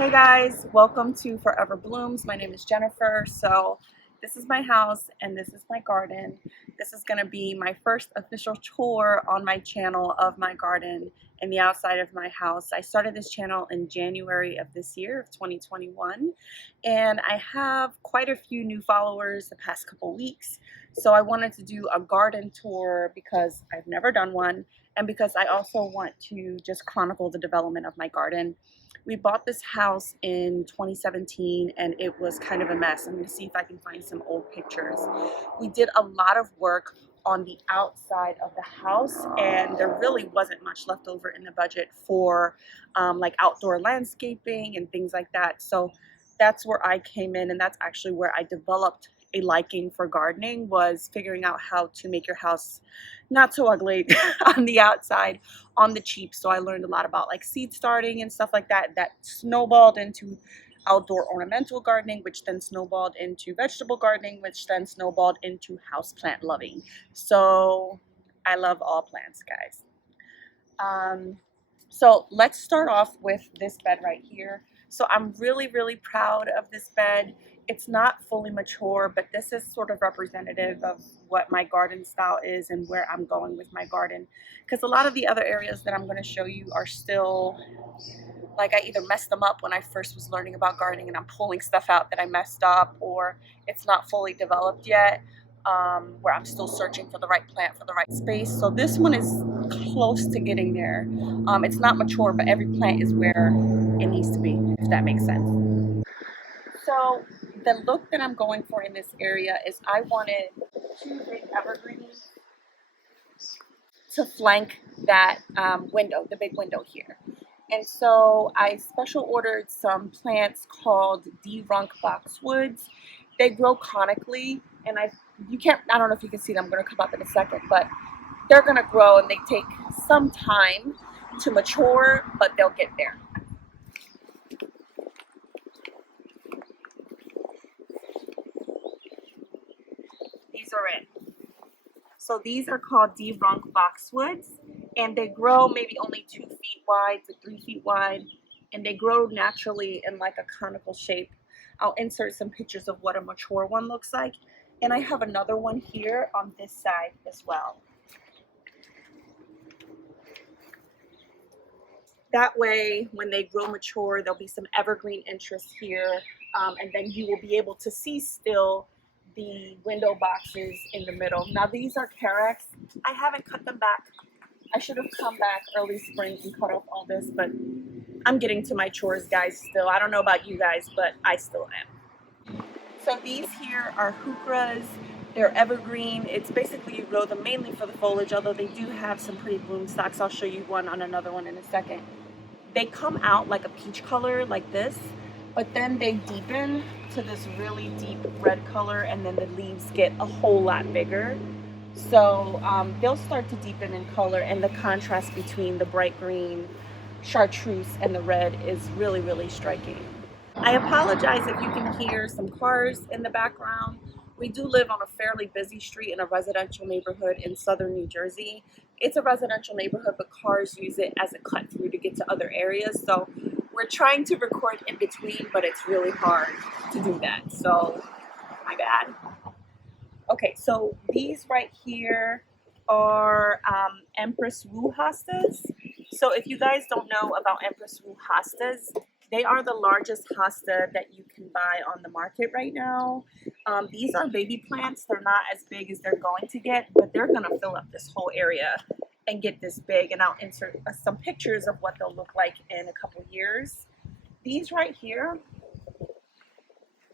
Hey guys, welcome to Forever Blooms. My name is Jennifer. So this is my house and this is my garden. This is going to be my first official tour on my channel of my garden and the outside of my house. I started this channel in January of this year of 2021, and I have quite a few new followers the past couple weeks. So I wanted to do a garden tour because I've never done one, and because I also want to just chronicle the development of my garden. We bought this house in 2017 and it was kind of a mess. I'm going to see if I can find some old pictures. We did a lot of work on the outside of the house, and there really wasn't much left over in the budget for like outdoor landscaping and things like that. So that's where I came in, and that's actually where I developed a liking for gardening, was figuring out how to make your house not so ugly on the outside on the cheap. So I learned a lot about like seed starting and stuff like that. That snowballed into outdoor ornamental gardening, which then snowballed into vegetable gardening, which then snowballed into houseplant loving. So I love all plants, guys. So let's start off with this bed right here. So I'm really proud of this bed. It's not fully mature, but this is sort of representative of what my garden style is and where I'm going with my garden. Because a lot of the other areas that I'm going to show you are still, like, I either messed them up when I first was learning about gardening and I'm pulling stuff out that I messed up, or it's not fully developed yet, where I'm still searching for the right plant for the right space. So this one is close to getting there. It's not mature, but every plant is where it needs to be, if that makes sense. So the look that I'm going for in this area is I wanted two big evergreens to flank that window, the big window here. And so I special ordered some plants called D-Runk boxwoods. They grow conically, and I don't know if you can see them, I'm gonna come up in a second, but they're gonna grow and they take some time to mature, but they'll get there. These are it. So these are called D-Runk boxwoods, and they grow maybe only 2 feet wide to 3 feet wide, and they grow naturally in like a conical shape. I'll insert some pictures of what a mature one looks like, and I have another one here on this side as well. That way, when they grow mature, there'll be some evergreen interest here, and then you will be able to see still the window boxes in the middle. Now these are Carex. I haven't cut them back. I should have come back early spring and cut off all this, but I'm getting to my chores, guys, still. I don't know about you guys, but I still am. So these here are Heucheras. They're evergreen. It's basically, you grow them mainly for the foliage, although they do have some pretty bloom stocks. I'll show you one on another one in a second. They come out like a peach color like this, but then they deepen to this really deep red color, and then the leaves get a whole lot bigger. So they'll start to deepen in color, and the contrast between the bright green chartreuse and the red is really striking. I apologize if you can hear some cars in the background. We do live on a fairly busy street in a residential neighborhood in southern New Jersey. It's a residential neighborhood, but cars use it as a cut through to get to other areas. So we're trying to record in between, but it's really hard to do that. So my bad. Okay, so these right here are Empress Wu hostas. So if you guys don't know about Empress Wu hostas, they are the largest hosta that you can buy on the market right now. These are baby plants. They're not as big as they're going to get, but they're going to fill up this whole area and get this big. And I'll insert some pictures of what they'll look like in a couple years. These right here,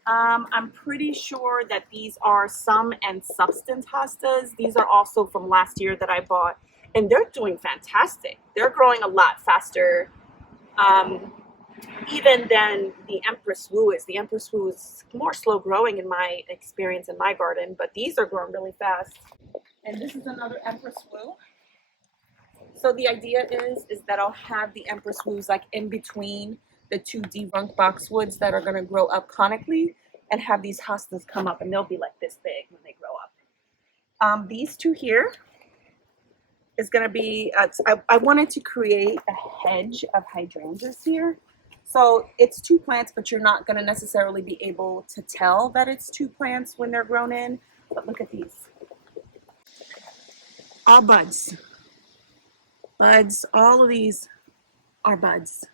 I'm pretty sure that these are Sum and Substance hostas. These are also from last year that I bought, and they're doing fantastic. They're growing a lot faster even than the Empress Wu is. The Empress Wu is more slow growing in my experience in my garden, but these are growing really fast. And this is another Empress Wu. So the idea is that I'll have the Empress Wus like in between the two D-Runk boxwoods that are going to grow up conically, and have these hostas come up, and they'll be like this big when they grow up. These two here is going to be, I wanted to create a hedge of hydrangeas here. So it's two plants, but you're not going to necessarily be able to tell that it's two plants when they're grown in. But look at these. All buds. Buds. All of these are buds.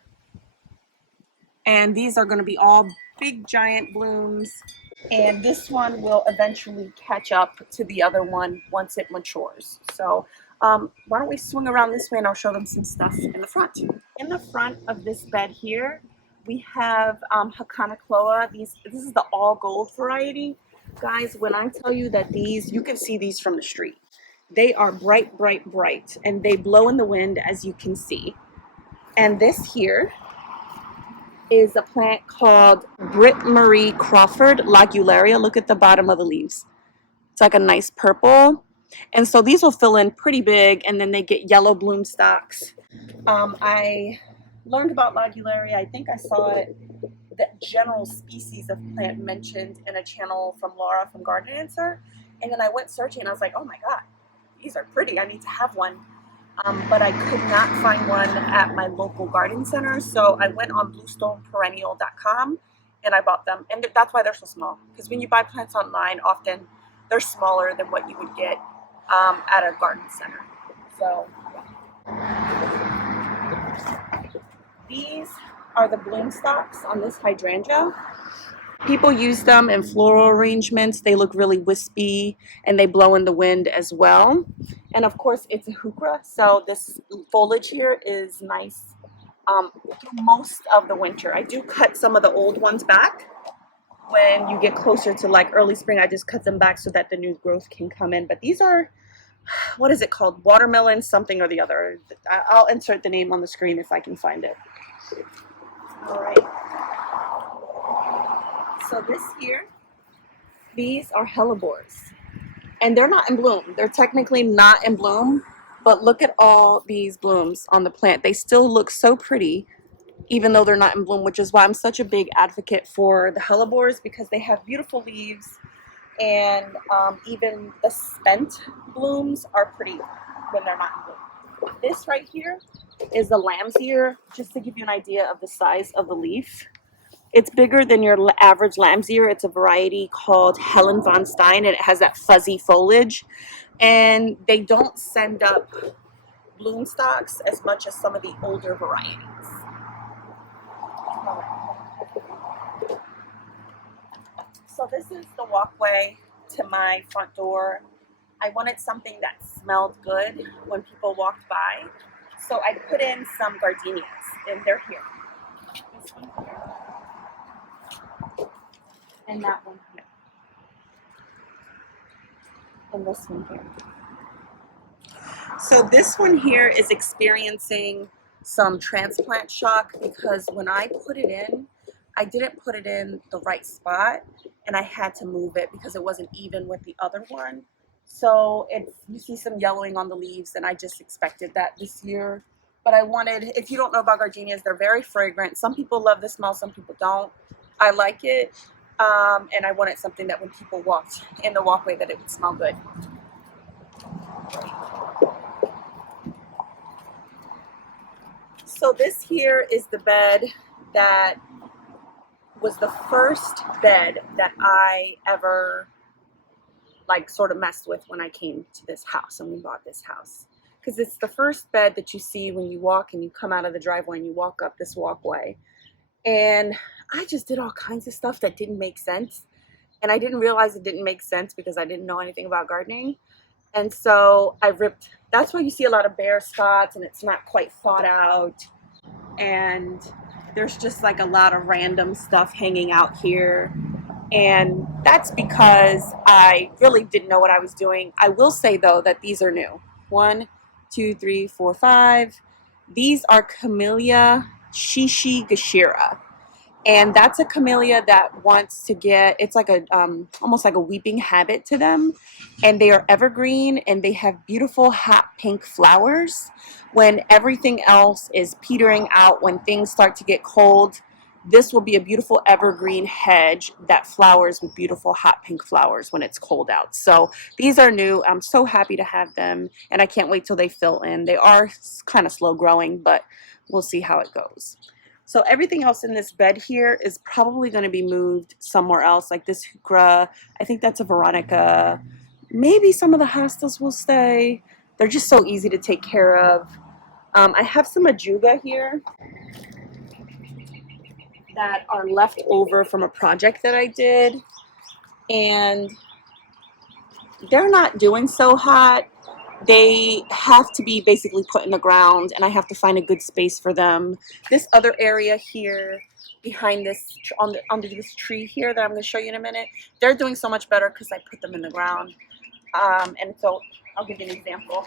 And these are going to be all big giant blooms. And this one will eventually catch up to the other one once it matures. So why don't we swing around this way and I'll show them some stuff in the front. In the front of this bed here, we have Heuchera. This is the all gold variety. Guys, when I tell you that these, you can see these from the street. They are bright, bright, bright, and they blow in the wind, as you can see. And this here is a plant called Britt Marie Crawford Lagularia. Look at the bottom of the leaves. It's like a nice purple. And so these will fill in pretty big, and then they get yellow bloom stalks. I learned about Lagularia. I think I saw it, the general species of plant mentioned in a channel from Laura from Garden Answer. And then I went searching and I was like, oh my God, these are pretty. I need to have one. But I could not find one at my local garden center. So I went on bluestoneperennial.com and I bought them. And that's why they're so small. Because when you buy plants online, often they're smaller than what you would get at a garden center. So these are the bloom stalks on this hydrangea. People use them in floral arrangements. They look really wispy and they blow in the wind as well. And of course it's a Heuchera, so this foliage here is nice through most of the winter. I do cut some of the old ones back. When you get closer to like early spring, I just cut them back so that the new growth can come in. But these are, what is it called? Watermelon something or the other. I'll insert the name on the screen if I can find it. All right. So this here, these are hellebores. And they're not in bloom. They're technically not in bloom, but look at all these blooms on the plant. They still look so pretty, even though they're not in bloom, which is why I'm such a big advocate for the hellebores, because they have beautiful leaves, and even the spent blooms are pretty when they're not in bloom. This right here is the lamb's ear, just to give you an idea of the size of the leaf. It's bigger than your average lamb's ear. It's a variety called Helen von Stein, and it has that fuzzy foliage. And they don't send up bloom stalks as much as some of the older varieties. So this is the walkway to my front door. I wanted something that smelled good when people walked by. So I put in some gardenias, and they're here. This one here. And that one here. And this one here. So this one here is experiencing some transplant shock because when I put it in, I didn't put it in the right spot and I had to move it because it wasn't even with the other one. So you see some yellowing on the leaves, and I just expected that this year. But I wanted, if you don't know about gardenias, they're very fragrant. Some people love the smell, some people don't. I like it. And I wanted something that when people walked in the walkway that it would smell good. So this here is the bed that was the first bed that I ever like sort of messed with when I came to this house and we bought this house. Because it's the first bed that you see when you walk and you come out of the driveway and you walk up this walkway. And I just did all kinds of stuff that didn't make sense. And I didn't realize it didn't make sense because I didn't know anything about gardening. And so I ripped, that's why you see a lot of bare spots and it's not quite thought out. And there's just like a lot of random stuff hanging out here. And that's because I really didn't know what I was doing. I will say though that these are new. 1, 2, 3, 4, 5. These are Camellia Heuchera. And that's a camellia that wants to get, it's like a almost like a weeping habit to them. And they are evergreen and they have beautiful hot pink flowers. When everything else is petering out, when things start to get cold, this will be a beautiful evergreen hedge that flowers with beautiful hot pink flowers when it's cold out. So these are new. I'm so happy to have them and I can't wait till they fill in. They are kind of slow growing, but we'll see how it goes. So everything else in this bed here is probably going to be moved somewhere else, like this Heuchera. I think that's a Veronica. Maybe some of the hostas will stay. They're just so easy to take care of. I have some ajuga here that are left over from a project that I did, and they're not doing so hot. They have to be basically put in the ground, and I have to find a good space for them. This other area here behind this, under this tree here that I'm going to show you in a minute, they're doing so much better because I put them in the ground. And so I'll give you an example.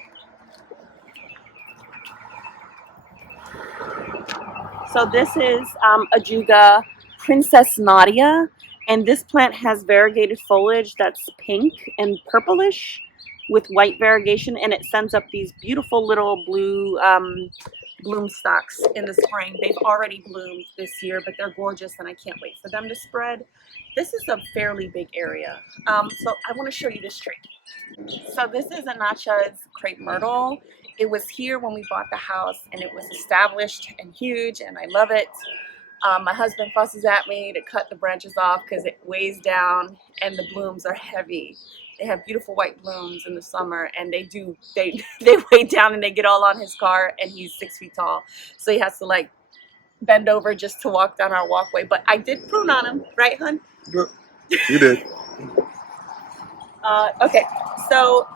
So this is Ajuga Princess Nadia, and this plant has variegated foliage that's pink and purplish with white variegation, and it sends up these beautiful little blue bloom stalks in the spring. They've already bloomed this year, but they're gorgeous, and I can't wait for them to spread. This is a fairly big area, so I want to show you this tree. So this is Anacha's crepe myrtle. It was here when we bought the house, and it was established and huge, and I love it. My husband fusses at me to cut the branches off because it weighs down and the blooms are heavy. They have beautiful white blooms in the summer, and they weigh down and they get all on his car, and he's 6 feet tall. So he has to like bend over just to walk down our walkway. But I did prune on him, right, hun? Yep, you did. Okay, so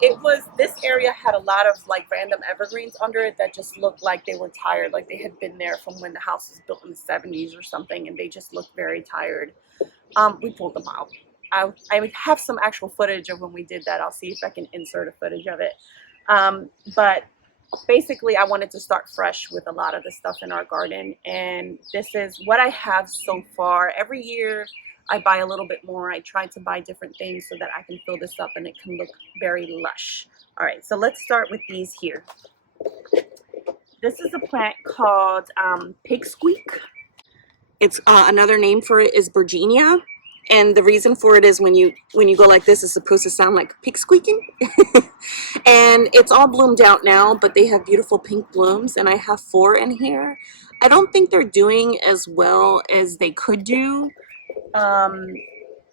this area had a lot of like random evergreens under it that just looked like they were tired, like they had been there from when the house was built in the 70s or something, and they just looked very tired. We pulled them out. I have some actual footage of when we did that. I'll see if I can insert a footage of it. But basically I wanted to start fresh with a lot of the stuff in our garden, and this is what I have so far. Every year I buy a little bit more. I try to buy different things so that I can fill this up and it can look very lush. All right, so let's start with these here. This is a plant called pig squeak. It's another name for it is Virginia, and the reason for it is when you go like this, it's supposed to sound like pig squeaking. And it's all bloomed out now, but they have beautiful pink blooms, and I have 4 in here. I don't think they're doing as well as they could do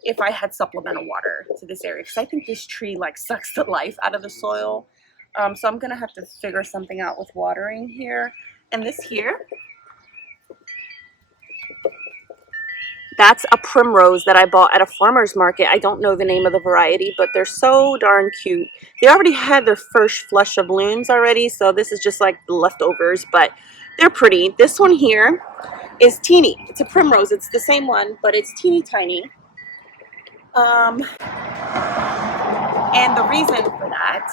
if I had supplemental water to this area, because I think this tree like sucks the life out of the soil. So I'm gonna have to figure something out with watering here. And this here, that's a primrose that I bought at a farmer's market. I don't know the name of the variety, but they're so darn cute. They already had their first flush of blooms already, so this is just like the leftovers, but they're pretty. This one here is teeny. It's a primrose. It's the same one, but it's teeny tiny. And the reason for that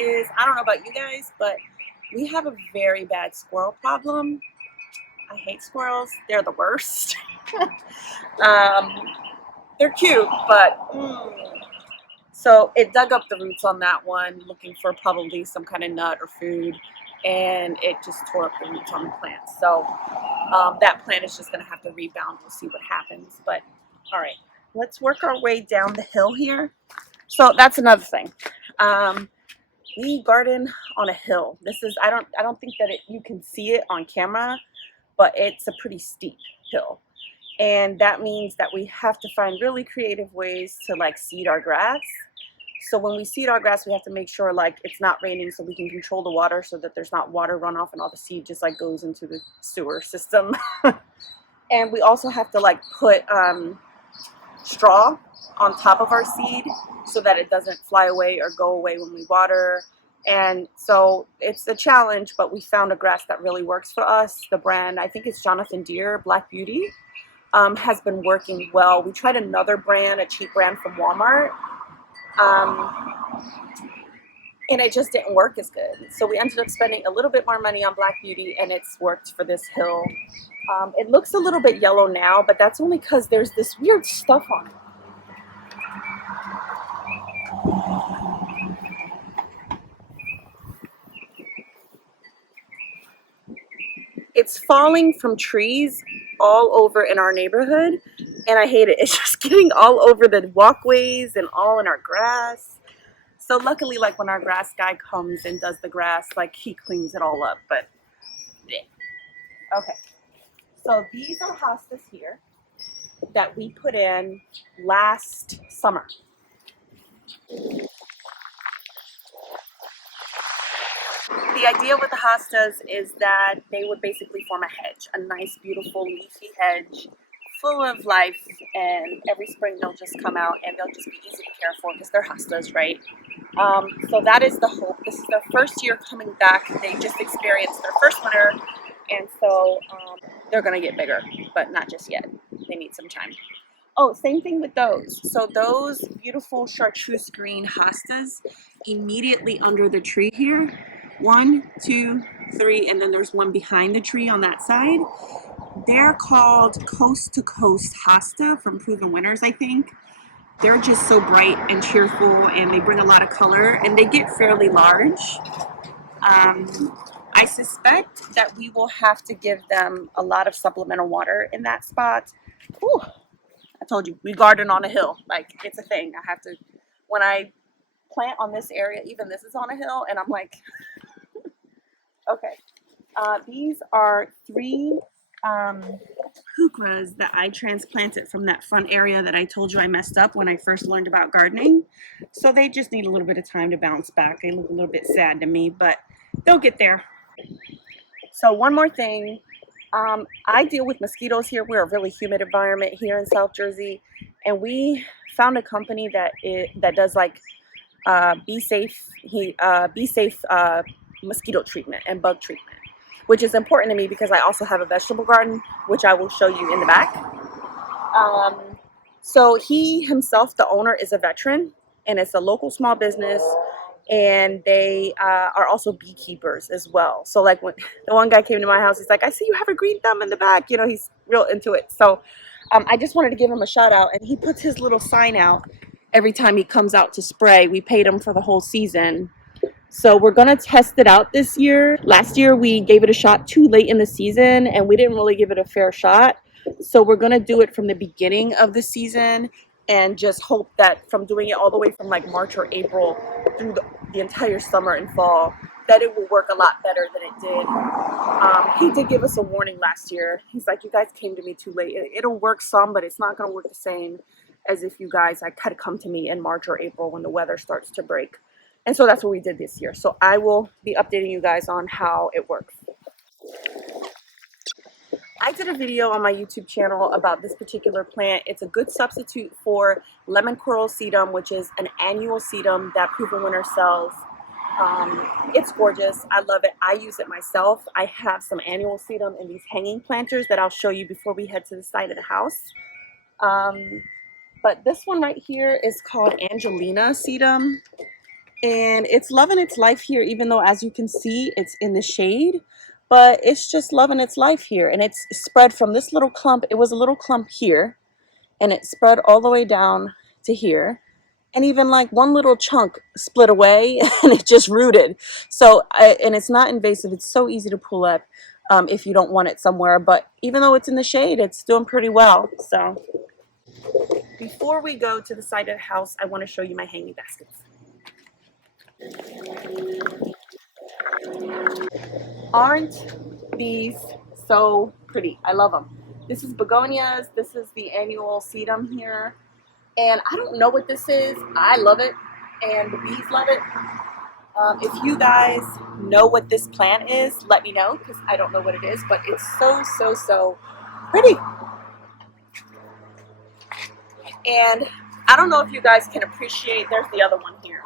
is, I don't know about you guys, but we have a very bad squirrel problem. I hate squirrels. They're the worst. They're cute, but so it dug up the roots on that one, looking for probably some kind of nut or food, and it just tore up the roots on the plant. So that plant is just going to have to rebound. We'll see what happens. But all right, let's work our way down the hill here. So that's another thing. We garden on a hill. This is I don't think that you can see it on camera, but it's a pretty steep hill. And that means that we have to find really creative ways to like seed our grass. So when we seed our grass, we have to make sure like it's not raining, so we can control the water so that there's not water runoff and all the seed just like goes into the sewer system. And we also have to like put straw on top of our seed so that it doesn't fly away or go away when we water. And so it's a challenge, but we found a grass that really works for us. The brand, I think it's Jonathan Deere, Black Beauty, has been working well. We tried another brand, a cheap brand from Walmart, and it just didn't work as good. So we ended up spending a little bit more money on Black Beauty, and it's worked for this hill. It looks a little bit yellow now, but that's only because there's this weird stuff on it. It's falling from trees all over in our neighborhood, and I hate it. It's just getting all over the walkways and all in our grass. So luckily, like when our grass guy comes and does the grass, like he cleans it all up, but yeah. Okay. So these are hostas here that we put in last summer. The idea with the hostas is that they would basically form a hedge, a nice, beautiful, leafy hedge full of life, and every spring they'll just come out and they'll just be easy to care for because they're hostas, right? So that is the hope. This is their first year coming back. They just experienced their first winter, and so they're going to get bigger, but not just yet. They need some time. Oh, same thing with those. So those beautiful chartreuse green hostas, immediately under the tree here, 1, 2, 3, and then there's one behind the tree on that side. They're called Coast to Coast hosta from Proven Winners, I think. They're just so bright and cheerful, and they bring a lot of color, and they get fairly large. I suspect that we will have to give them a lot of supplemental water in that spot. Whew. I told you, we garden on a hill. Like, it's a thing. I have to, when I plant on this area, even this is on a hill, and I'm like, okay. These are 3 Heucheras that I transplanted from that front area that I told you I messed up when I first learned about gardening. So they just need a little bit of time to bounce back. They look a little bit sad to me, but they'll get there. So one more thing. I deal with mosquitoes here. We're a really humid environment here in South Jersey, and we found a company that does like Be Safe mosquito treatment and bug treatment, which is important to me because I also have a vegetable garden, which I will show you in the back. So he himself, the owner, is a veteran, and it's a local small business, and they are also beekeepers as well. So like when the one guy came to my house, he's like, I see you have a green thumb in the back. You know, he's real into it. So I just wanted to give him a shout out, and he puts his little sign out every time he comes out to spray. We paid him for the whole season. So we're going to test it out this year. Last year we gave it a shot too late in the season, and we didn't really give it a fair shot. So we're going to do it from the beginning of the season and just hope that from doing it all the way from like March or April through the entire summer and fall, that it will work a lot better than it did. He did give us a warning last year. He's like, you guys came to me too late. It'll work some, but it's not going to work the same as if you guys had come to me in March or April when the weather starts to break. And so that's what we did this year. So I will be updating you guys on how it works. I did a video on my YouTube channel about this particular plant. It's a good substitute for lemon coral sedum, which is an annual sedum that Proven Winner sells. It's gorgeous. I love it. I use it myself. I have some annual sedum in these hanging planters that I'll show you before we head to the side of the house. But this one right here is called Angelina sedum. And it's loving its life here, even though, as you can see, it's in the shade. But it's just loving its life here. And it's spread from this little clump. It was a little clump here. And it spread all the way down to here. And even like one little chunk split away and it just rooted. So, and it's not invasive. It's so easy to pull up if you don't want it somewhere. But even though it's in the shade, it's doing pretty well. So before we go to the side of the house, I want to show you my hanging baskets. Aren't these so pretty? I love them. This is begonias. This is the annual sedum here. And I don't know what this is. I love it. And the bees love it. If you guys know what this plant is, let me know, because I don't know what it is. But it's so pretty. And I don't know if you guys can appreciate, there's the other one here.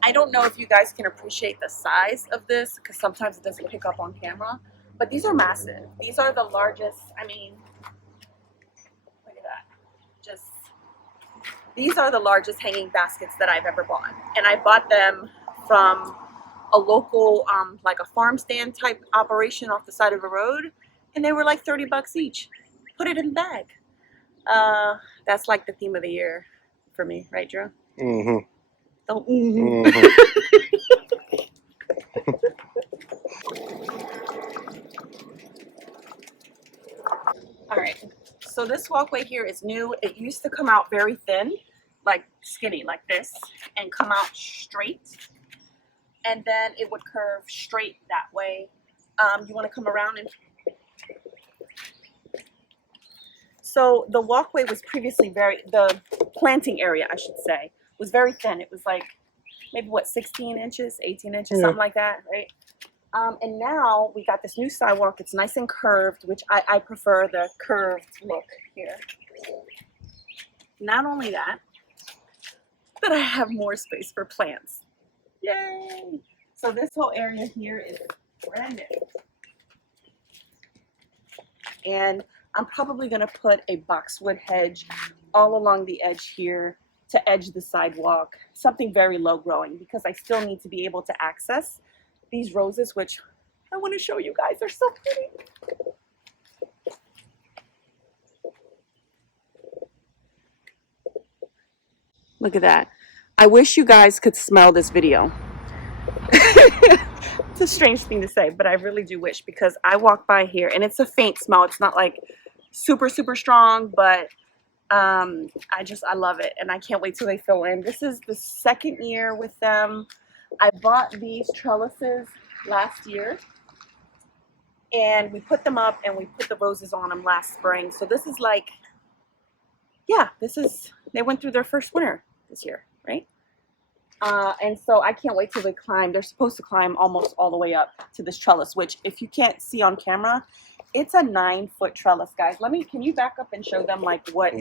I don't know if you guys can appreciate the size of this because sometimes it doesn't pick up on camera, but these are massive. These are the largest, I mean, look at that. These are the largest hanging baskets that I've ever bought. And I bought them from a local, like a farm stand type operation off the side of a road. And they were like 30 bucks each. Put it in the bag. That's like the theme of the year for me, right, Drew? Mm-hmm. Don't All right, so this walkway here is new. It used to come out very thin, like skinny, like this, and come out straight. And then it would curve straight that way. You want to come around and So the walkway was previously the planting area, I should say, was very thin. It was like maybe what, 16 inches, 18 inches, something like that, right? And now we got this new sidewalk. It's nice and curved, which I prefer the curved look here. Not only that, but I have more space for plants. Yay! So this whole area here is brand new. And I'm probably going to put a boxwood hedge all along the edge here to edge the sidewalk, something very low growing, because I still need to be able to access these roses, which I want to show you guys. They're so pretty. Look at that. I wish you guys could smell this video. It's a strange thing to say, but I really do wish, because I walk by here and it's a faint smell. It's not like super, super strong, but I love it, and I can't wait till they fill in. This is the second year with them. I bought these trellises last year, and we put them up and we put the roses on them last spring. So this is like, yeah, they went through their first winter this year, right? And so I can't wait till they climb. They're supposed to climb almost all the way up to this trellis, which if you can't see on camera, it's a 9-foot trellis, guys. Can you back up and show them like what?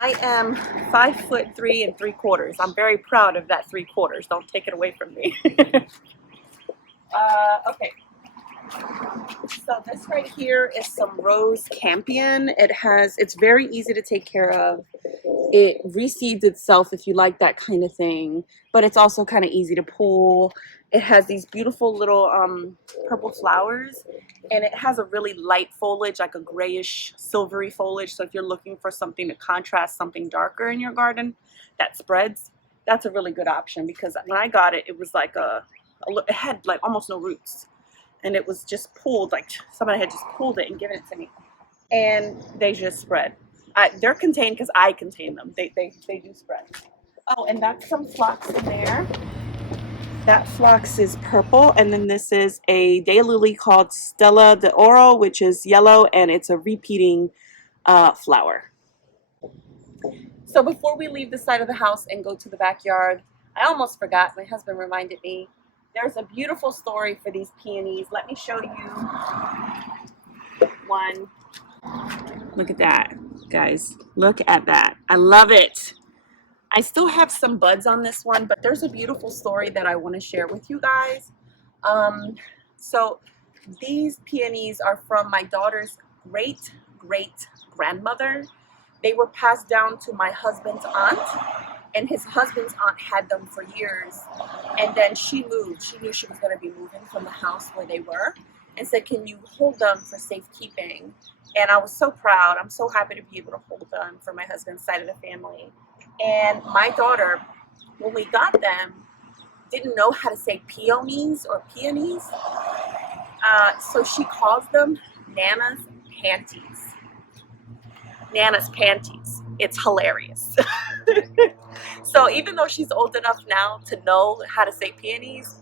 I am 5'3 3/4. I'm very proud of that 3/4. Don't take it away from me. Okay. So this right here is some rose campion. It's very easy to take care of. It reseeds itself if you like that kind of thing, but it's also kind of easy to pull. It has these beautiful little purple flowers, and it has a really light foliage, like a grayish silvery foliage. So if you're looking for something to contrast something darker in your garden that spreads, that's a really good option, because when I got it, it was like it had like almost no roots. And it was just pulled, like somebody had just pulled it and given it to me. And they just spread. They're contained because I contain them. They do spread. Oh, and that's some phlox in there. That phlox is purple. And then this is a daylily called Stella d'Oro, which is yellow, and it's a repeating flower. So before we leave the side of the house and go to the backyard, I almost forgot. My husband reminded me. There's a beautiful story for these peonies. Let me show you one. Look at that, guys. Look at that. I love it. I still have some buds on this one, but there's a beautiful story that I want to share with you guys. So these peonies are from my daughter's great-great-grandmother. They were passed down to my husband's aunt. And his husband's aunt had them for years, and then she moved. She knew she was going to be moving from the house where they were, and said, can you hold them for safekeeping? And I was so proud. I'm so happy to be able to hold them for my husband's side of the family. And my daughter, when we got them, didn't know how to say peonies or peonies, so she calls them Nana's panties. Nana's panties. It's hilarious. So even though she's old enough now to know how to say peonies,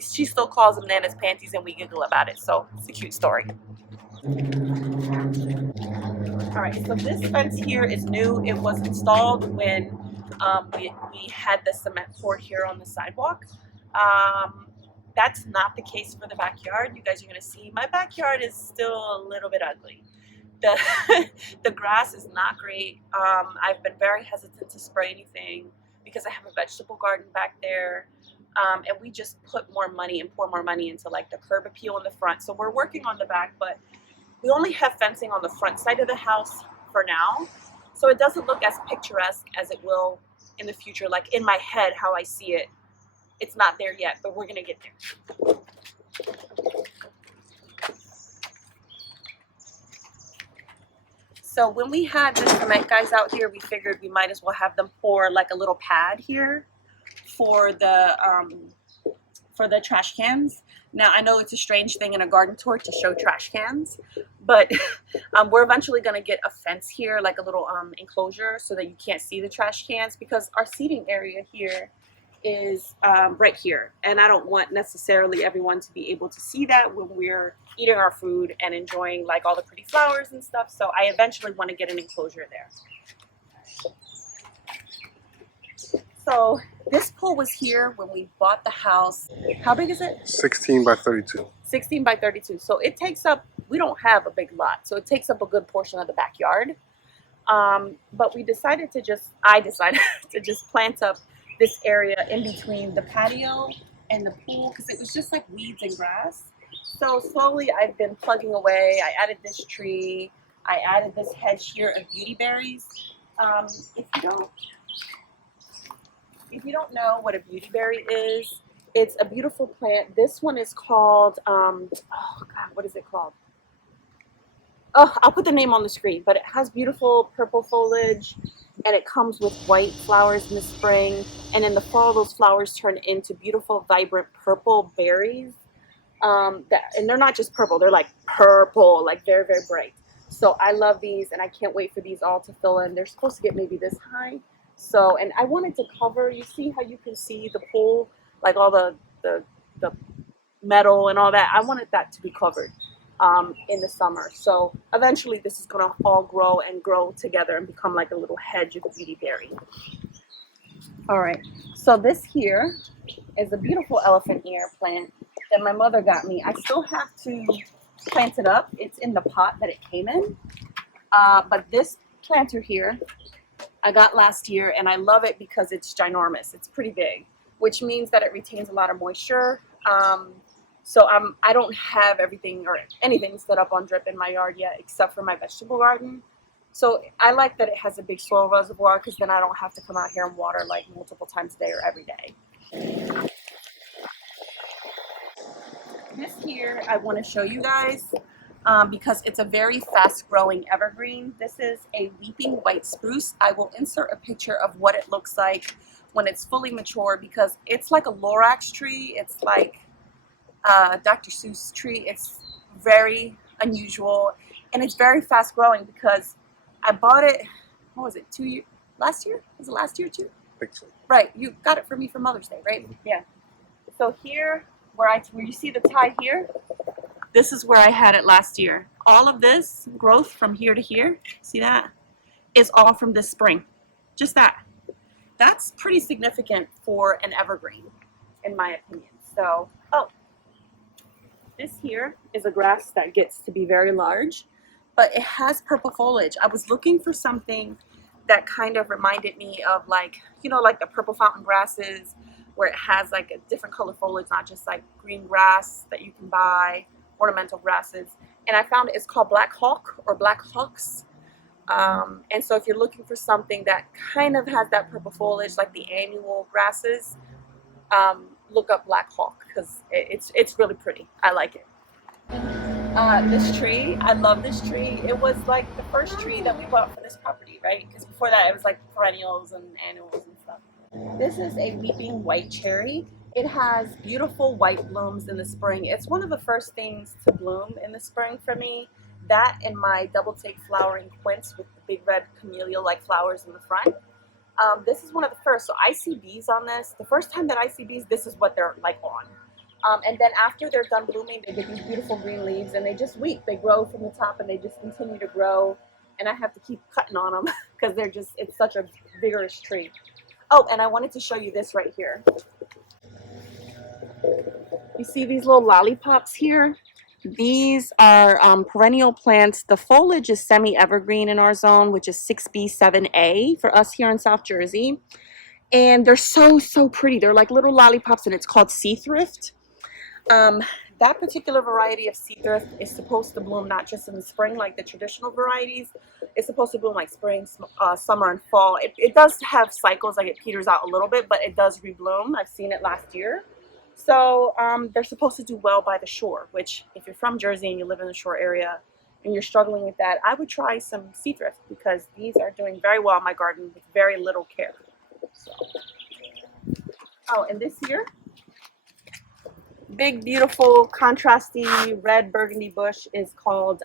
she still calls them Nana's panties, and we giggle about it. So it's a cute story. All right, so this fence here is new. It was installed when we had the cement poured here on the sidewalk. That's not the case for the backyard. You guys are gonna see my backyard is still a little bit ugly. The grass is not great. I've been very hesitant to spray anything because I have a vegetable garden back there. And we just put more money and pour more money into like the curb appeal in the front. So we're working on the back, but we only have fencing on the front side of the house for now. So it doesn't look as picturesque as it will in the future. Like in my head, how I see it, it's not there yet, but we're gonna get there. So when we had the cement guys out here, we figured we might as well have them pour like a little pad here for the trash cans. Now I know it's a strange thing in a garden tour to show trash cans, but we're eventually gonna get a fence here, like a little enclosure, so that you can't see the trash cans, because our seating area here is right here, and I don't want necessarily everyone to be able to see that when we're eating our food and enjoying like all the pretty flowers and stuff. So I eventually want to get an enclosure there. So this pool was here when we bought the house. How big is it? 16 by 32. 16 by 32. So it takes up, we don't have a big lot, so it takes up a good portion of the backyard. But we decided to just, I decided to just plant up this area in between the patio and the pool because it was just like weeds and grass. So slowly I've been plugging away. I added this tree. I added this hedge here of beautyberries. If you don't know what a beautyberry is, it's a beautiful plant. This one is called, oh God, what is it called? Oh, I'll put the name on the screen, but it has beautiful purple foliage, and it comes with white flowers in the spring, and in the fall those flowers turn into beautiful vibrant purple berries. And they're not just purple, they're like purple, like very, very bright. So I love these, and I can't wait for these all to fill in. They're supposed to get maybe this high. So, and I wanted to cover, you see how you can see the pool, like all the metal and all that. I wanted that to be covered in the summer. So eventually this is going to all grow and grow together and become like a little hedge of beautyberry. All right, so this here is a beautiful elephant ear plant that my mother got me. I still have to plant it up. It's in the pot that it came in. But this planter here, I got last year, and I love it because it's ginormous. It's pretty big, which means that it retains a lot of moisture. So I don't have everything or anything set up on drip in my yard yet, except for my vegetable garden. So I like that it has a big soil reservoir because then I don't have to come out here and water like multiple times a day or every day. This here I want to show you guys because it's a very fast-growing evergreen. This is a weeping white spruce. I will insert a picture of what it looks like when it's fully mature because it's like a Lorax tree. It's like Dr. Seuss tree. It's very unusual, and it's very fast-growing because I bought it, what was it, last year? Was it last year too? I think so. Right, you got it for me for Mother's Day, right? Yeah. So here, where you see the tie here, this is where I had it last year. All of this growth from here to here, see that, is all from this spring. Just that. That's pretty significant for an evergreen, in my opinion. So, oh, this here is a grass that gets to be very large, but it has purple foliage. I was looking for something that kind of reminded me of like, you know, like the purple fountain grasses, where it has like a different color foliage, not just like green grass that you can buy, ornamental grasses. And I found it's called Black Hawk or Black Hawks. And so if you're looking for something that kind of has that purple foliage like the annual grasses, look up Black Hawk because it's really pretty. I like it. This tree, I love this tree. It was like the first tree that we bought for this property, right? Because before that it was like perennials and annuals and stuff. This is a weeping white cherry. It has beautiful white blooms in the spring. It's one of the first things to bloom in the spring for me. That and my double take flowering quince with the big red camellia-like flowers in the front. This is one of the first. So I see bees on this. The first time that I see bees, this is what they're like on. And then after they're done blooming, they get these beautiful green leaves and they just weep. They grow from the top and they just continue to grow. And I have to keep cutting on them because they're just, it's such a vigorous tree. Oh, and I wanted to show you this right here. You see these little lollipops here? These are perennial plants. The foliage is semi-evergreen in our zone, which is 6B7A for us here in South Jersey. And they're so, so pretty. They're like little lollipops, and it's called sea thrift. That particular variety of sea thrift is supposed to bloom not just in the spring like the traditional varieties. It's supposed to bloom like spring, summer, and fall. It does have cycles, like it peters out a little bit, but it does rebloom. I've seen it last year. So they're supposed to do well by the shore, which if you're from Jersey and you live in the shore area and you're struggling with that, I would try some sea thrift because these are doing very well in my garden with very little care. So. Oh, and this here, big, beautiful, contrasty red burgundy bush is called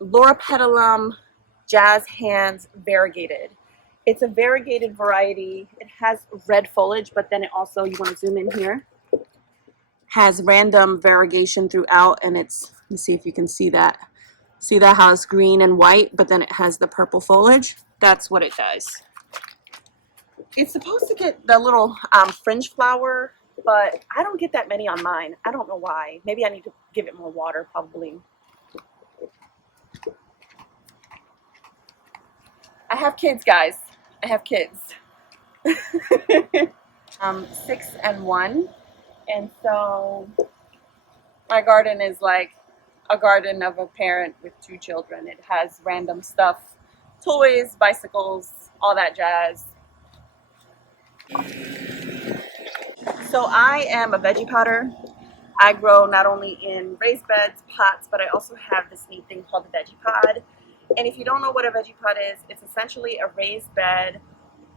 Loropetalum jazz hands variegated. It's a variegated variety. It has red foliage, but then it also, you want to zoom in here, has random variegation throughout, and it's, let me see if you can see that. See that how it's green and white, but then it has the purple foliage? That's what it does. It's supposed to get the little fringe flower, but I don't get that many on mine. I don't know why. Maybe I need to give it more water, probably. I have kids, guys. I have kids. 6 and 1. And so my garden is like a garden of a parent with 2 children. It has random stuff, toys, bicycles, all that jazz. So I am a veggie potter. I grow not only in raised beds, pots, but I also have this neat thing called the veggie pod. And if you don't know what a veggie pod is, it's essentially a raised bed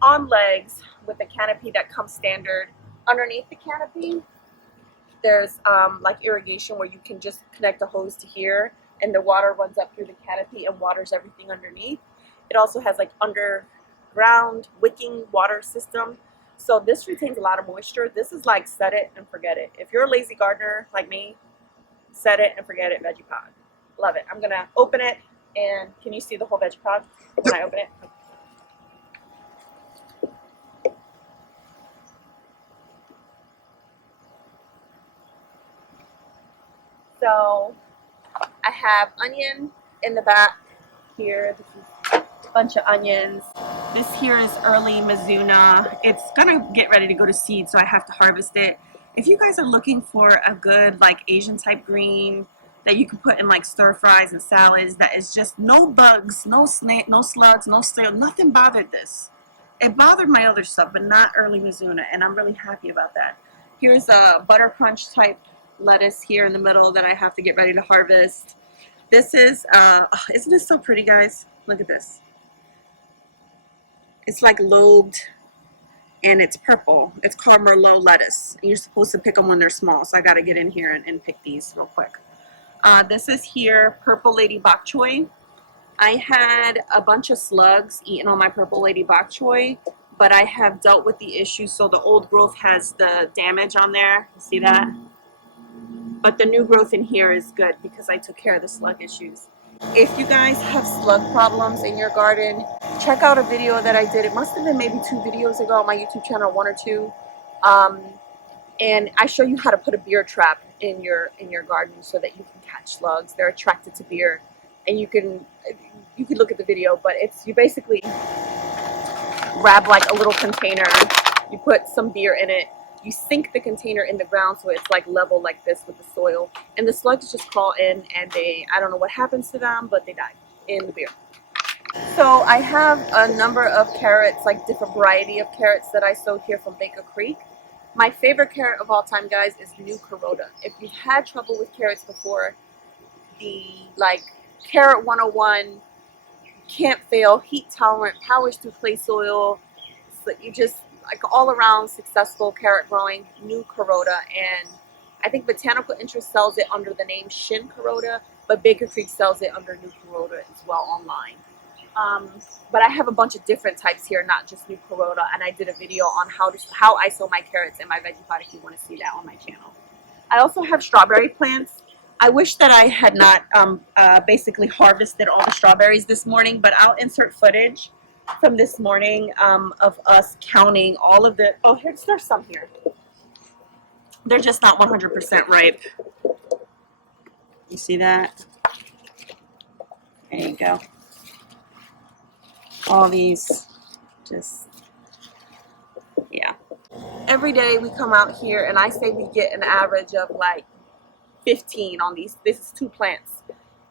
on legs with a canopy that comes standard. Underneath the canopy, there's like irrigation where you can just connect a hose to here and the water runs up through the canopy and waters everything underneath. It also has like underground wicking water system. So this retains a lot of moisture. This is like set it and forget it. If you're a lazy gardener like me, set it and forget it veggie pod. Love it. I'm gonna open it, and can you see the whole veggie pod when I open it? So I have onion in the back here. This is a bunch of onions. This here is early Mizuna. It's gonna get ready to go to seed, so I have to harvest it. If you guys are looking for a good like Asian type green that you can put in like stir fries and salads, that is just no bugs, no snake, no slugs, no stale, nothing bothered this. It bothered my other stuff, but not early Mizuna, and I'm really happy about that. Here's a butter crunch type lettuce here in the middle that I have to get ready to harvest. This is, isn't this so pretty, guys? Look at this. It's like lobed, and it's purple. It's called Merlot lettuce. You're supposed to pick them when they're small, so I got to get in here and pick these real quick. This is here, purple lady bok choy. I had a bunch of slugs eating on my purple lady bok choy, but I have dealt with the issue, so the old growth has the damage on there. See that? But the new growth in here is good because I took care of the slug issues. If you guys have slug problems in your garden, check out a video that I did. It must have been maybe 2 videos ago on my YouTube channel, 1 or 2. And I show you how to put a beer trap in your garden so that you can catch slugs. They're attracted to beer, and you can look at the video. But it's, you basically grab like a little container, you put some beer in it, you sink the container in the ground so it's like level like this with the soil, and the slugs just crawl in, and they, I don't know what happens to them, but they die in the beer. So I have a number of carrots, like different variety of carrots that I sowed here from Baker Creek. My favorite carrot of all time, guys, is New Carota. If you've had trouble with carrots before, the like carrot 101, can't fail, heat tolerant, powers through clay soil, so you just like all around successful carrot growing, New Carota. And I think Botanical Interest sells it under the name Shin Carota, but Baker Creek sells it under New Carota as well online. But I have a bunch of different types here, not just New Carota, and I did a video on how I sow my carrots in my veggie pot if you want to see that on my channel. I also have strawberry plants. I wish that I had not basically harvested all the strawberries this morning, but I'll insert footage from this morning of us counting all of the, oh, there's some here. They're just not 100% ripe. You see that? There you go. All these, just, yeah. Every day we come out here and I say we get an average of like 15 on these. This is 2 plants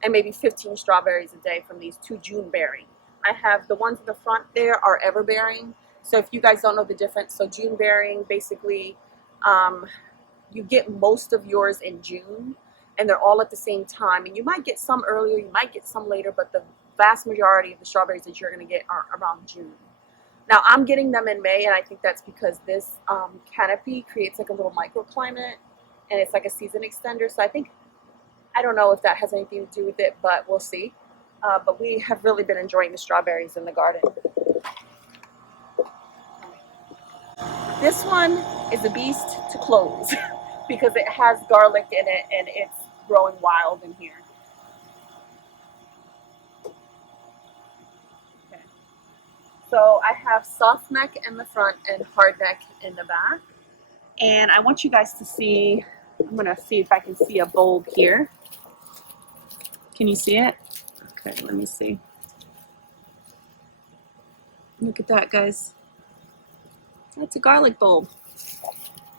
and maybe 15 strawberries a day from these 2 June bearing. I have the ones in the front there are ever bearing. So if you guys don't know the difference, so June bearing, basically you get most of yours in June and they're all at the same time. And you might get some earlier, you might get some later, but the vast majority of the strawberries that you're going to get are around June. Now I'm getting them in May, and I think that's because this canopy creates like a little microclimate, and it's like a season extender. So I don't know if that has anything to do with it, but we'll see. But we have really been enjoying the strawberries in the garden. This one is a beast to close because it has garlic in it and it's growing wild in here. Okay. So I have soft neck in the front and hard neck in the back. And I want you guys to see, I'm gonna see if I can see a bulb here. Can you see it? Okay, let me see. Look at that, guys. That's a garlic bulb.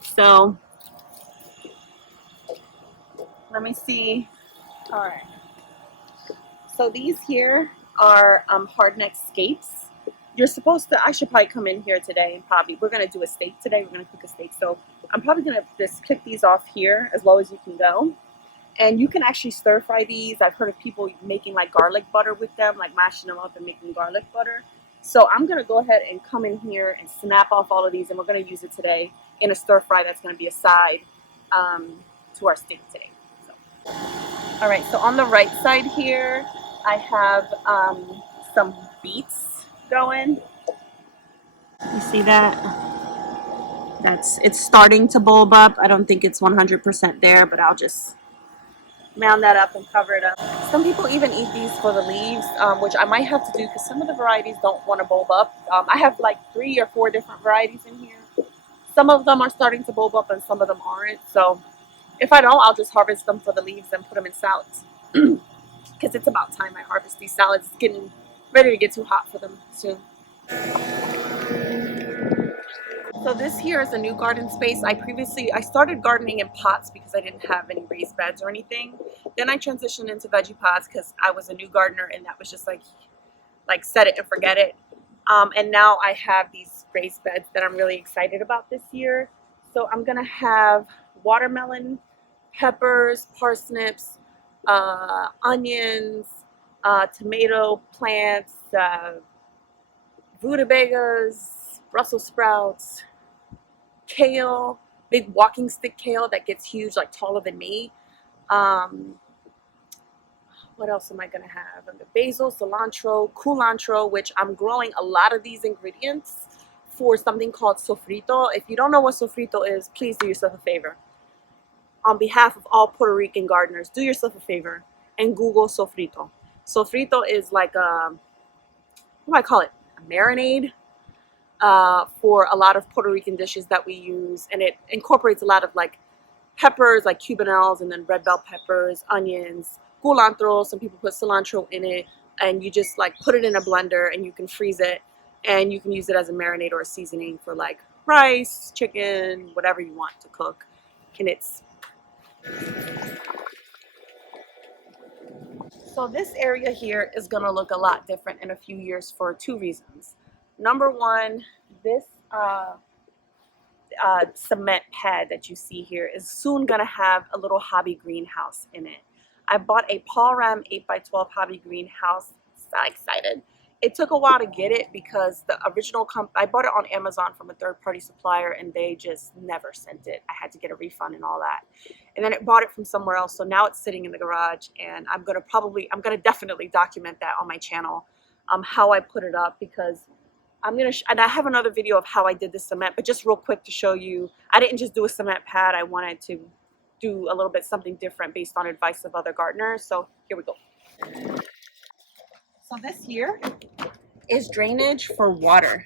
So let me see. All right. So these here are hardneck scapes. You're supposed to, I should probably come in here today and probably, we're going to do a steak today. We're going to cook a steak. So I'm probably going to just click these off here as low as you can go. And you can actually stir fry these. I've heard of people making like garlic butter with them, like mashing them up and making garlic butter. So I'm going to go ahead and come in here and snap off all of these, and we're going to use it today in a stir fry that's going to be a side to our steak today. So. All right, so on the right side here, I have some beets going. You see that? It's starting to bulb up. I don't think it's 100% there, but I'll just mound that up and cover it up. Some people even eat these for the leaves, which I might have to do because some of the varieties don't want to bulb up. I have like 3 or 4 different varieties in here. Some of them are starting to bulb up and some of them aren't. So if I don't, I'll just harvest them for the leaves and put them in salads. Because it's about time I harvest these salads. It's getting ready to get too hot for them soon. So this here is a new garden space. I started gardening in pots because I didn't have any raised beds or anything. Then I transitioned into veggie pots because I was a new gardener and that was just like set it and forget it. And now I have these raised beds that I'm really excited about this year. So I'm gonna have watermelon, peppers, parsnips, onions, tomato plants, rutabagas, Brussels sprouts, kale, big walking stick kale that gets huge, like taller than me. What else am I going to have? The basil, cilantro, culantro, which I'm growing a lot of these ingredients for something called sofrito. If you don't know what sofrito is, please do yourself a favor. On behalf of all Puerto Rican gardeners, do yourself a favor and Google sofrito. Sofrito is like a, what do I call it? A marinade for a lot of Puerto Rican dishes that we use, and it incorporates a lot of like peppers, like cubanelles, and then red bell peppers, onions, culantro. Some people put cilantro in it, and you just like put it in a blender and you can freeze it, and you can use it as a marinade or a seasoning for like rice, chicken, whatever you want to cook. And it's so this area here is gonna look a lot different in a few years for 2 reasons. Number one, this cement pad that you see here is soon gonna have a little hobby greenhouse in it. I bought a Paul Ram 8x12 hobby greenhouse. So excited. It took a while to get it because the original I bought it on Amazon from a third-party supplier and they just never sent it. I had to get a refund and all that. And then I bought it from somewhere else, so now it's sitting in the garage, and I'm gonna definitely document that on my channel, how I put it up, because and I have another video of how I did the cement, but just real quick to show you, I didn't just do a cement pad. I wanted to do a little bit something different based on advice of other gardeners. So here we go. So this here is drainage for water.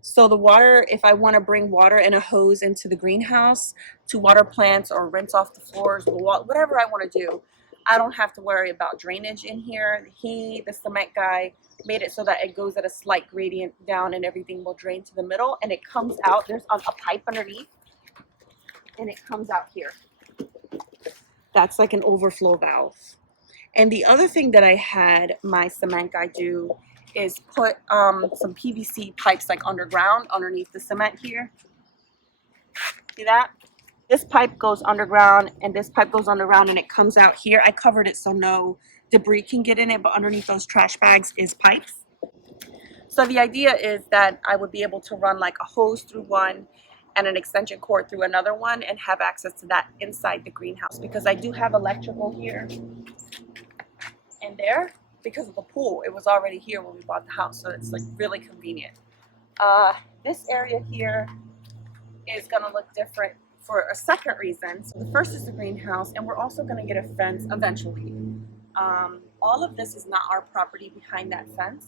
So the water, if I want to bring water in a hose into the greenhouse to water plants or rinse off the floors, whatever I want to do, I don't have to worry about drainage in here. The cement guy, made it so that it goes at a slight gradient down and everything will drain to the middle, and it comes out. There's a pipe underneath and it comes out here. That's like an overflow valve. And the other thing that I had my cement guy do is put some PVC pipes like underground underneath the cement here. See that? This pipe goes underground and this pipe goes underground and it comes out here. I covered it so no debris can get in it, but underneath those trash bags is pipes. So the idea is that I would be able to run like a hose through one and an extension cord through another one and have access to that inside the greenhouse, because I do have electrical here and there because of the pool. It was already here when we bought the house, so it's like really convenient. This area here is going to look different for a second reason. So the first is the greenhouse, and we're also going to get a fence eventually. All of this is not our property behind that fence.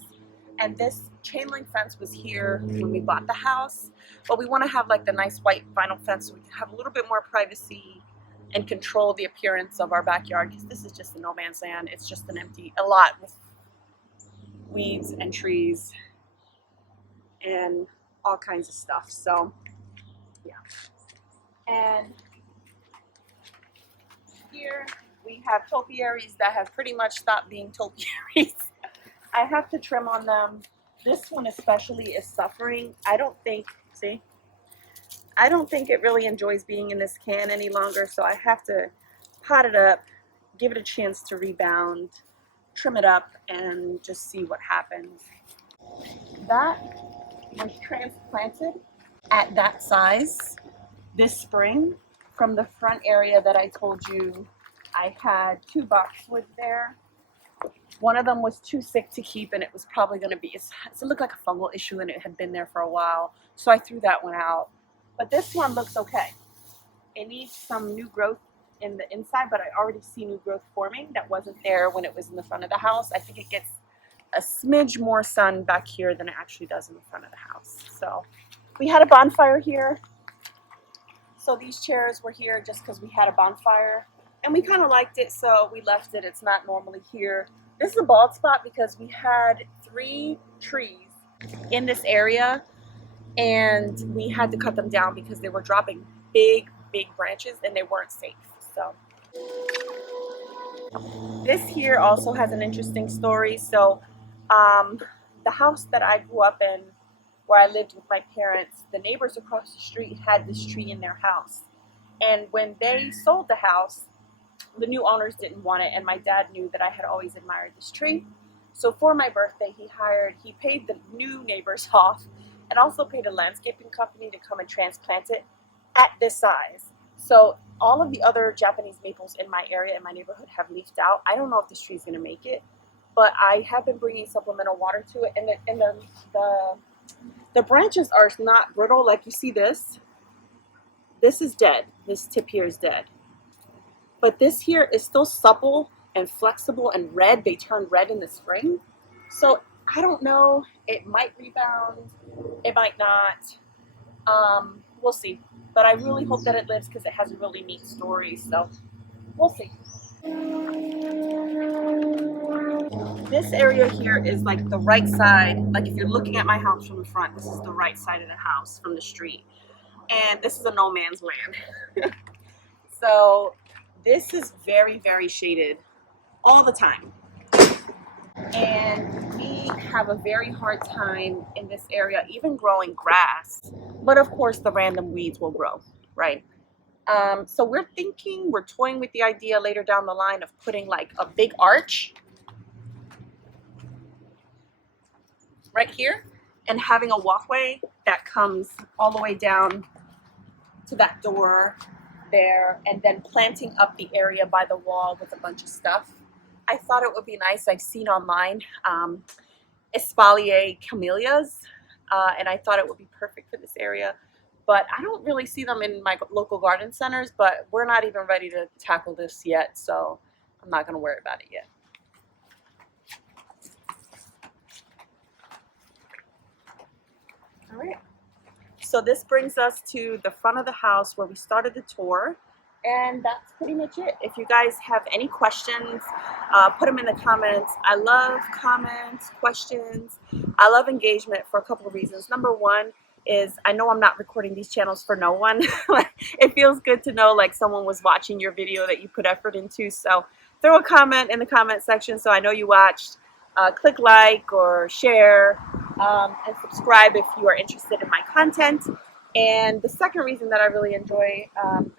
And this chain link fence was here when we bought the house, but we want to have like the nice white vinyl fence so we can have a little bit more privacy and control the appearance of our backyard, because this is just a no man's land. It's just an empty, a lot with weeds and trees and all kinds of stuff. So yeah. And here we have topiaries that have pretty much stopped being topiaries. I have to trim on them. This one especially is suffering. I don't think it really enjoys being in this can any longer, so I have to pot it up, give it a chance to rebound, trim it up, and just see what happens. That was transplanted at that size this spring from the front area that I told you I had 2 boxwoods there. One of them was too sick to keep, and it was probably going to be, it looked like a fungal issue and it had been there for a while, so I threw that one out. But this one looks okay. It needs some new growth in the inside, but I already see new growth forming that wasn't there when it was in the front of the house. I think it gets a smidge more sun back here than it actually does in the front of the house. So we had a bonfire here. So these chairs were here just because we had a bonfire, and we kind of liked it, so we left it. It's not normally here. This is a bald spot because we had 3 trees in this area, and we had to cut them down because they were dropping big branches and they weren't safe. So this here also has an interesting story. So the house that I grew up in, where I lived with my parents, the neighbors across the street had this tree in their house, and when they sold the house, the new owners didn't want it, and my dad knew that I had always admired this tree. So for my birthday, he paid the new neighbors off and also paid a landscaping company to come and transplant it at this size. So all of the other Japanese maples in my area, in my neighborhood, have leafed out. I don't know if this tree is going to make it, but I have been bringing supplemental water to it, and the branches are not brittle like you see this. This is dead. This tip here is dead. But this here is still supple and flexible and red. They turn red in the spring. So I don't know. It might rebound. It might not. We'll see. But I really hope that it lives because it has a really neat story. So we'll see. This area here is like the right side. Like if you're looking at my house from the front, this is the right side of the house from the street. And this is a no man's land. So this is very shaded all the time. And we have a very hard time in this area even growing grass. But of course the random weeds will grow, right? So we're toying with the idea later down the line of putting like a big arch right here and having a walkway that comes all the way down to that door there, and then planting up the area by the wall with a bunch of stuff. I thought it would be nice. I've seen online espalier camellias, and I thought it would be perfect for this area. But I don't really see them in my local garden centers, but we're not even ready to tackle this yet, so I'm not going to worry about it yet. All right. So this brings us to the front of the house where we started the tour, and that's pretty much it. If you guys have any questions, put them in the comments. I love comments, questions. I love engagement for a couple of reasons. Number one is I know I'm not recording these channels for no one. It feels good to know like someone was watching your video that you put effort into. So throw a comment in the comment section so I know you watched. Click like or share, and subscribe if you are interested in my content. And the second reason that I really enjoy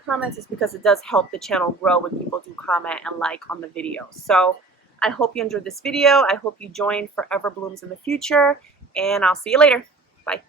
comments is because it does help the channel grow when people do comment and like on the video. So I hope you enjoyed this video. I hope you join Forever Blooms in the future, and I'll see you later. Bye.